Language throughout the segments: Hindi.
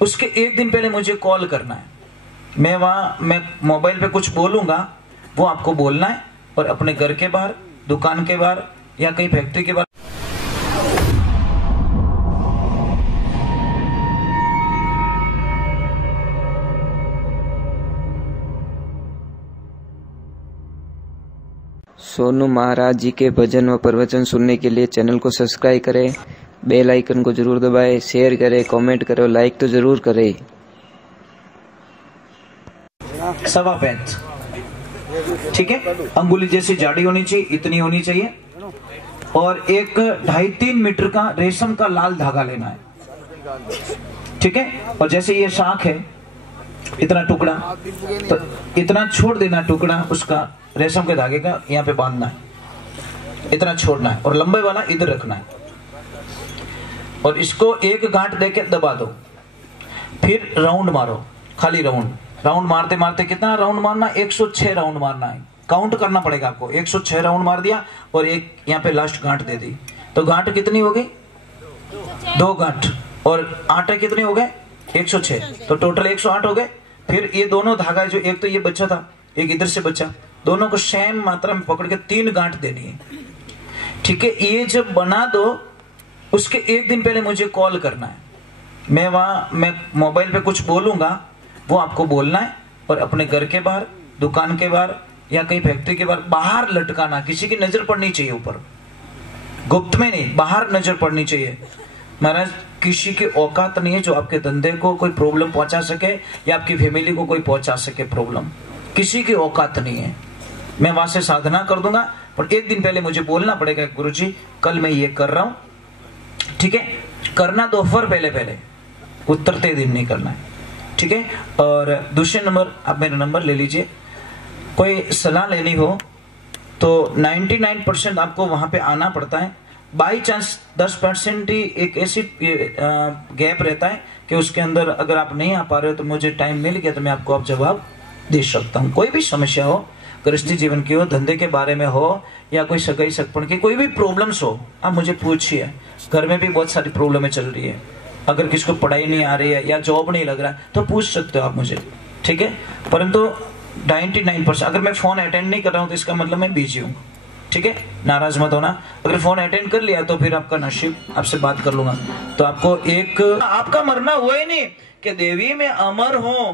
उसके एक दिन पहले मुझे कॉल करना है। मैं मोबाइल पे कुछ बोलूंगा, वो आपको बोलना है, और अपने घर के बाहर, दुकान के बाहर या कहीं फैक्ट्री के बाहर। सोनू महाराज जी के भजन व प्रवचन सुनने के लिए चैनल को सब्सक्राइब करें, बेल आइकन को जरूर दबाएं, शेयर करें, कमेंट करें, लाइक तो जरूर करें। 1.25 इंच, ठीक है, अंगुली जैसी जाड़ी होनी चाहिए, इतनी होनी चाहिए, और एक 2.5-3 मीटर का रेशम का लाल धागा लेना है, ठीक है। और जैसे ये शाख है, इतना टुकड़ा, तो इतना छोड़ देना टुकड़ा उसका, रेशम के धागे का यहाँ पे बांधना है, इतना छोड़ना है, और लंबे वाला इधर रखना है, और इसको एक गांठ देके दबा दो। फिर राउंड मारो, खाली राउंड मारते मारते कितना राउंड मारना, 106 राउंड मारना है, काउंट करना पड़ेगा आपको। 106 राउंड मार दिया और एक यहाँ पे लास्ट गांठ दे दी, तो गांठ कितनी हो गई, 2 गांठ, और आटे कितने हो गए, 106, तो टोटल 108 हो गए। फिर ये दोनों धागा जो एक तो ये बच्चा था, एक इधर से बच्चा, दोनों को सेम मात्रा में पकड़ के 3 गांठ देनी है, ठीक है। ये जब बना दो, उसके एक दिन पहले मुझे कॉल करना है। मैं मोबाइल पे कुछ बोलूंगा, वो आपको बोलना है, और अपने घर के बाहर, दुकान के बाहर या कहीं फैक्ट्री के बाहर लटकाना। किसी की नजर पड़नी चाहिए ऊपर, गुप्त में नहीं, बाहर नजर पड़नी चाहिए। महाराज किसी की औकात नहीं है जो आपके धंधे को कोई प्रॉब्लम पहुंचा सके या आपकी फैमिली को कोई पहुंचा सके प्रॉब्लम, किसी की औकात नहीं है। मैं वहां से साधना कर दूंगा, पर एक दिन पहले मुझे बोलना पड़ेगा, गुरुजी कल मैं ये कर रहा हूं, ठीक है। करना दोपहर पहले, उतरते दिन नहीं करना है, ठीक है। और दूसरे नंबर, आप मेरा नंबर ले लीजिए। कोई सलाह लेनी हो तो 99% आपको वहां पे आना पड़ता है। बाई चांस 10% ही एक ऐसी गैप रहता है कि उसके अंदर अगर आप नहीं आ पा रहे हो तो मुझे टाइम मिल गया तो मैं आपको आप जवाब दे सकता हूँ। कोई भी समस्या हो, गृहस्थी जीवन की हो, धंधे के बारे में हो, या कोई सगाई सगपन की कोई भी प्रॉब्लम्स हो, आप मुझे पूछिए। घर में भी बहुत सारी प्रॉब्लमें चल रही है, अगर किसको पढ़ाई नहीं आ रही है या जॉब नहीं लग रहा है तो पूछ सकते हो आप मुझे, ठीक है। परंतु 99% अगर मैं फोन अटेंड नहीं कर रहा हूं तो इसका मतलब मैं बिजी हूं, ठीक है। नाराज मत होना, अगर फोन अटेंड कर लिया तो फिर आपका नसीब, आपसे बात कर लूंगा। तो आपको एक, आपका मरना हुआ ही नहीं कि देवी में अमर हो,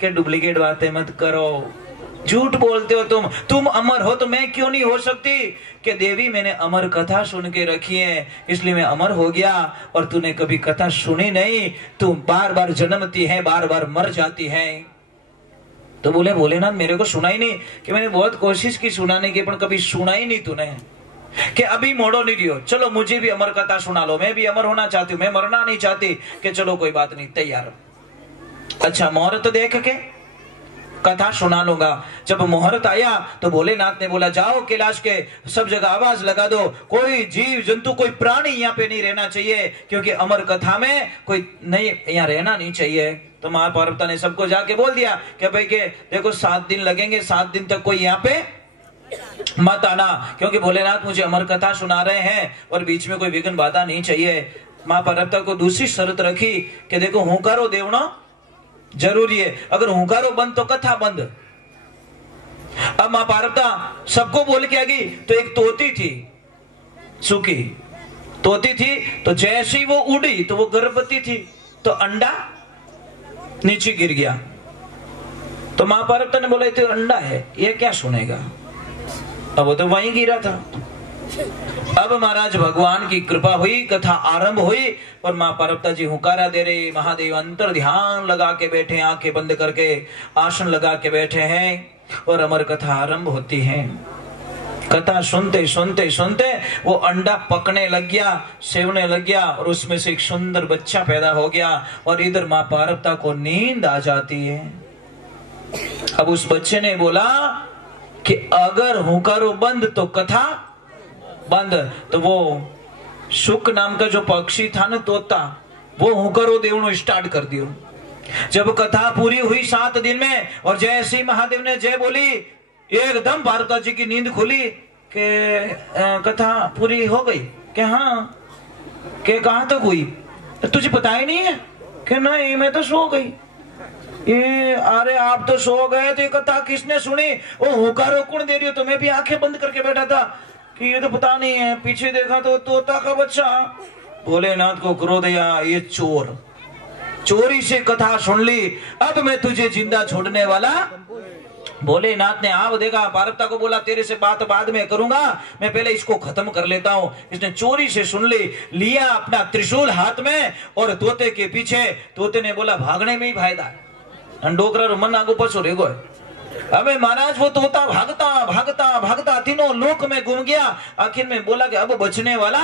कि डुप्लीकेट बातें मत करो, झूठ बोलते हो तुम अमर हो तो मैं क्यों नहीं हो सकती, कि देवी मैंने अमर कथा सुन के रखी है इसलिए मैं अमर हो गया, और तूने कभी कथा सुनी नहीं, तू बार बार जन्मती है, बार बार मर जाती है। तो बोले भोलेनाथ मेरे को सुना ही नहीं, कि मैंने बहुत कोशिश की सुनाने की, पर कभी सुना ही नहीं तूने, कि अभी मोड़ो नहीं दियो, चलो मुझे भी अमर कथा सुना लो, मैं भी अमर होना चाहती हूँ, मैं मरना नहीं चाहती, कि चलो कोई बात नहीं, तैयार। अच्छा मुहूर्त देख के कथा सुना लूंगा। जब मुहूर्त आया तो भोलेनाथ ने बोला जाओ कैलाश के सब जगह आवाज लगा दो, कोई जीव जंतु कोई प्राणी यहाँ पे नहीं रहना चाहिए, क्योंकि अमर कथा में कोई नहीं यहाँ रहना नहीं चाहिए। तो मां पार्वती ने सबको जाके बोल दिया कि भाई के देखो 7 दिन लगेंगे, 7 दिन तक कोई यहाँ पे मत आना, क्योंकि भोलेनाथ मुझे अमर कथा सुना रहे हैं और बीच में कोई विघ्न बाधा नहीं चाहिए। मां पार्वती को दूसरी शर्त रखी कि देखो हुंकारो देवना जरूरी है, अगर हुंकारो बंद तो कथा बंद। अब मां पार्वती सबको बोल के आ गई, तो एक तोती थी, सूखी तोती थी, तो जैसे ही वो उड़ी तो वो गर्भवती थी, तो अंडा नीचे गिर गया। तो मां पार्वती ने बोला ये तो अंडा है, ये क्या सुनेगा, अब वो तो वहीं गिरा था। अब महाराज भगवान की कृपा हुई, कथा आरंभ हुई, और मां पार्वती जी हुंकारा दे रही, महादेव अंतर ध्यान लगा के बैठे, आंखें बंद करके आसन लगा के बैठे हैं, और अमर कथा आरंभ होती है। कथा सुनते सुनते सुनते वो अंडा पकने लग गया, सेवने लग गया, और उसमें से एक सुंदर बच्चा पैदा हो गया, और इधर मां पार्वती को नींद आ जाती है। अब उस बच्चे ने बोला कि अगर हुंकारो बंद तो कथा बंद। तो वो शुक नाम का जो पक्षी था ना तोता, वो हुंकारो देवनो स्टार्ट कर दियो। जब कथा पूरी हुई 7 दिन में, और जैसे ही महादेव ने जय बोली, एकदम पार्वती जी की नींद खुली कि कथा पूरी हो गई। कि हाँ, के कहां तक हुई, तुझे पता ही नहीं है कि नहीं मैं तो सो गई। ये अरे आप तो सो गए थे, कथा किसने सुनी? वो हुकारो कौन दे रही हो? तो मैं भी आंखें बंद करके बैठा था कि ये तो पता नहीं है, पीछे देखा तो तोता का बच्चा। भोलेनाथ को क्रोध आया, ये चोर, चोरी से कथा सुन ली, अब मैं तुझे जिंदा छोड़ने वाला। भोलेनाथ ने आप देखा, पार्वता को बोला तेरे से बात बाद में करूंगा, मैं पहले इसको खत्म कर लेता हूं। इसने चोरी से सुन ली, लिया अपना त्रिशूल हाथ में और तोते के पीछे। तोते ने बोला भागने में ही फायदा है, डोकरा मन आगो पछो रेगो है। अबे महाराज वो तोता भागता भागता भागता तीनों लोक में घूम गया। आखिर में बोला कि अब बचने वाला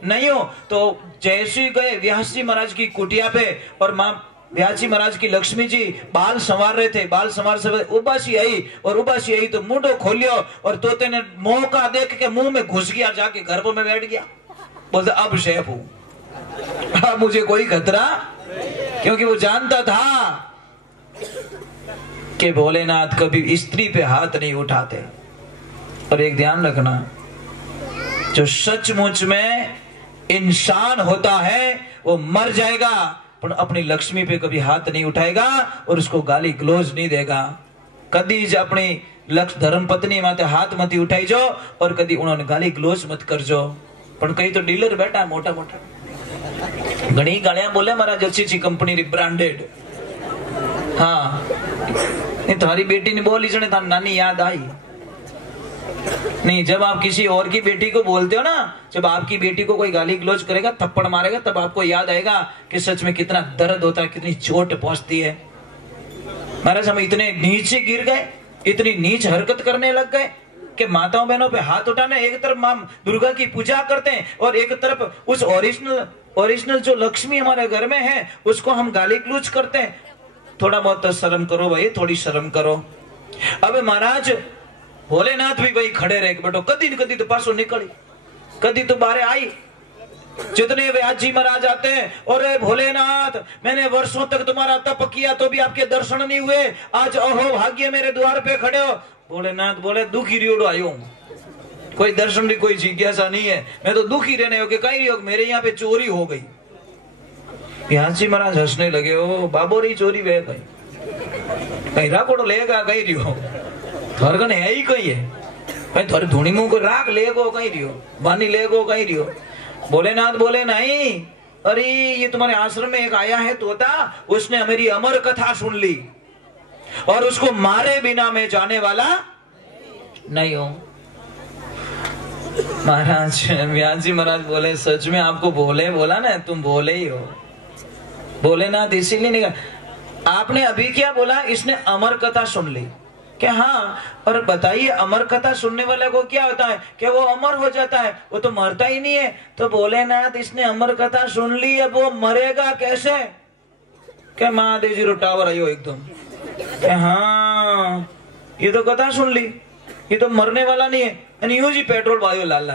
नहीं हो। तो जैसे गए व्यास जी महाराज की कुटिया पे, और मां व्यास जी महाराज की लक्ष्मी जी बाल संवार रहे थे। बाल संवार से उबासी आई, और उबासी आई तो मुंडो खोलियो, और तोते ने मौका देख के मुंह में घुस गया, जाके गर्भ में बैठ गया। बोलते अब शेफ हूं, अब मुझे कोई खतरा, क्योंकि वो जानता था कि भोलेनाथ कभी स्त्री पे हाथ नहीं उठाते। और एक ध्यान रखना, जो सचमुच में इंसान होता है वो मर जाएगा, पर अपनी लक्ष्मी पे कभी हाथ नहीं उठाएगा और उसको गाली ग्लोज नहीं देगा। कदी ज अपनी धर्म पत्नी माते हाथ मत उठाई जो, और कदी उन्होंने गाली ग्लोज मत कर जो। पर कई तो डीलर बैठा है मोटा मोटा, घनी गालियां बोले महाराज, अच्छी अच्छी कंपनी री ब्रांडेड। हाँ तुम्हारी बेटी ने बोली जने था नानी याद आई नहीं। जब आप किसी और की बेटी को बोलते हो ना, जब आपकी बेटी को कोई गाली गलौज करेगा, थप्पड़ मारेगा, तब आपको याद आएगा कि सच में कितना दर्द होता है, कितनी चोट पहुंचती है। महाराज हम इतने नीचे गिर गए, इतनी नीच हरकत करने लग गए कि माताओं बहनों पे हाथ उठाने, एक तरफ मां दुर्गा की पूजा करते हैं और एक तरफ उस ओरिजिनल जो लक्ष्मी हमारे घर में है उसको हम गाली गलौज करते हैं। थोड़ा बहुत तो शर्म करो भाई, थोड़ी शर्म करो। अब महाराज भोलेनाथ भी भाई खड़े रहे बेटो, कदी न कदी तो पासों निकली, कदी तो बारे आई। जितने व्यास जी महाराज आते हैं, और भोलेनाथ मैंने वर्षों तक तुम्हारा तप किया तो भी आपके दर्शन नहीं हुए, आज अहो भाग्य मेरे द्वार पे खड़े हो। भोलेनाथ बोले दुखी रियोड़ो आयो, कोई दर्शन की कोई जिज्ञासा नहीं है, मैं तो दुखी रहने हो कि कहीं योग मेरे यहाँ पे चोरी हो गई। व्यास जी महाराज हंसने लगे, ओ बाबोरी चोरी वे कहीं राकोड़ो लेगा कहीं रियो, थरगन है ही कहीं है भाई, थोड़ी धूनी मुंह को राख लेगो कहीं रियो, बानी लेगो कहीं रियो। भोलेनाथ बोले नहीं, अरे ये तुम्हारे आश्रम में एक आया है तोता, उसने मेरी अमर कथा सुन ली और उसको मारे बिना मैं जाने वाला नहीं हूं। महाराज व्यास जी महाराज बोले सच में आपको भोले बोला ना, तुम भोले ही हो। भोलेनाथ इसीलिए नहीं कहा, आपने अभी क्या बोला, इसने अमर कथा सुन ली क्या? हाँ, और बताइए अमर कथा सुनने वाले को क्या होता है? क्या वो अमर हो जाता है? वो तो मरता ही नहीं है। तो भोलेनाथ इसने अमर कथा सुन ली, अब वो मरेगा कैसे? क्या महादेव जी टावर आयो एकदम, हाँ ये तो कथा सुन ली, ये तो मरने वाला नहीं है। यूं जी पेट्रोल वायो लाल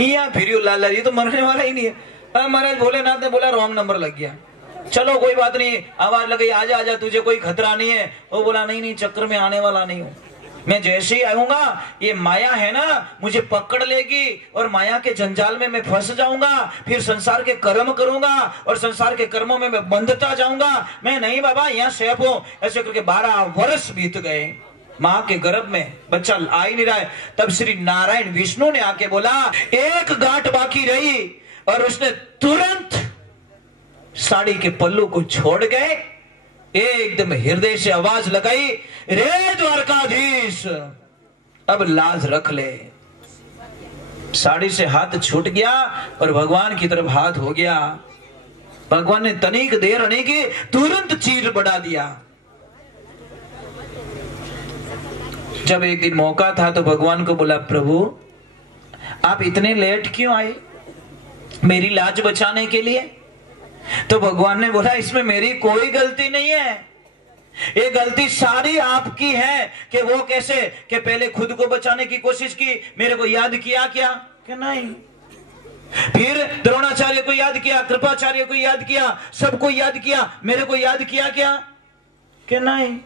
यहाँ फिर लाल, ये तो मरने वाला ही नहीं है। महाराज भोलेनाथ ने बोला रॉन्ग नंबर लग गया, चलो कोई बात नहीं, आवाज लगी आजा आजा तुझे कोई खतरा नहीं है। वो बोला नहीं नहीं, चक्कर में आने वाला नहीं हूँ, मैं जैसे ही आऊंगा ये माया है ना मुझे पकड़ लेगी और माया के जंजाल में मैं फंस जाऊंगा, फिर संसार के कर्म करूंगा और संसार के कर्मों में मैं बंधता जाऊंगा। मैं नहीं बाबा यहाँ सेफ हूं। ऐसे करके 12 वर्ष बीत गए, माँ के गर्भ में बच्चा आ ही नहीं रहा है। तब श्री नारायण विष्णु ने आके बोला एक गांठ बाकी रही, और उसने तुरंत साड़ी के पल्लू को छोड़ गए, एकदम हृदय से आवाज लगाई, रे द्वारकाधीश अब लाज रख ले। साड़ी से हाथ छूट गया और भगवान की तरफ हाथ हो गया। भगवान ने तनिक देर नहीं की, तुरंत चीर बढ़ा दिया। जब एक दिन मौका था तो भगवान को बोला प्रभु आप इतने लेट क्यों आए मेरी लाज बचाने के लिए? तो भगवान ने बोला इसमें मेरी कोई गलती नहीं है, ये गलती सारी आपकी है। कि वो कैसे? कि पहले खुद को बचाने की कोशिश की, मेरे को याद किया क्या? कि नहीं। फिर द्रोणाचार्य को याद किया, कृपाचार्य को याद किया, सबको याद किया, मेरे को याद किया क्या? कि नहीं।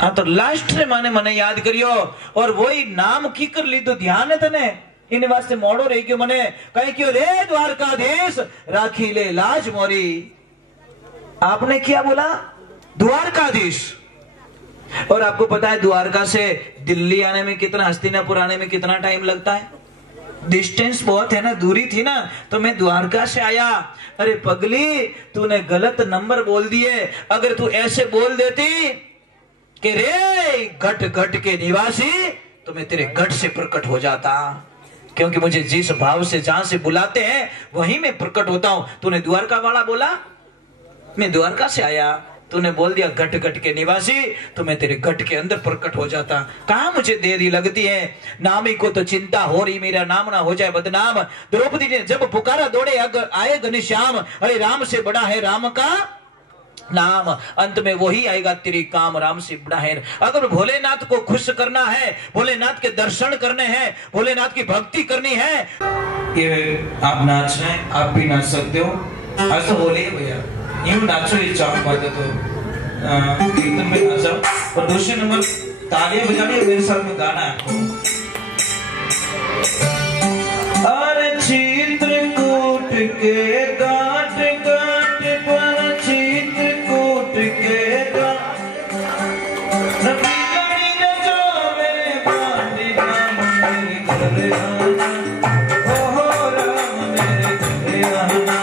हाँ तो लास्ट रे माने मने याद करियो, और वही नाम की कर ली तो ध्यान है तने इन वास्ते मोड़ो रही क्यों मने कहीं क्यों रे द्वारकाधीश राखी ले लाज मोरी। आपने क्या बोला? द्वारकाधीश। और आपको पता है द्वारका से दिल्ली आने में कितना, हस्तिनापुर आने में कितना टाइम लगता है? डिस्टेंस बहुत है ना, दूरी थी ना, तो मैं द्वारका से आया। अरे पगली, तूने गलत नंबर बोल दिए। अगर तू ऐसे बोल देती कि रे घट घट के निवासी, तो मैं तेरे घट से प्रकट हो जाता, क्योंकि मुझे जिस भाव से जहां से बुलाते हैं वहीं मैं प्रकट होता हूं। तूने द्वारका वाला बोला, मैं द्वारका से आया। तूने बोल दिया घट घट के निवासी, तो मैं तेरे घट के अंदर प्रकट हो जाता। कहां मुझे देरी लगती है? नामी को तो चिंता हो रही, मेरा नाम ना हो जाए बदनाम। द्रौपदी ने जब पुकारा दौड़े आए घनश्याम, अरे राम से बड़ा है राम का नाम, अंत में वही आएगा तेरी काम, राम से बड़ा है। अगर भोलेनाथ को खुश करना है, भोलेनाथ के दर्शन करने हैं, भोलेनाथ की भक्ति करनी है, ये आप नाच रहे हैं, आप भी नाच सकते हो। ऐसा बोलिए भैया, यूं नाचो, ये चाक बात तो कीर्तन में नाचो। और दूसरे नंबर तालियां बजानी, मेरे साथ में गाना है। अरे चित्रकूट के गाट गाट पर चित्रकूट के गाट, रबी न जो मेरे बांडी राम मेरे घर आना, ओ राम मेरे घर आना।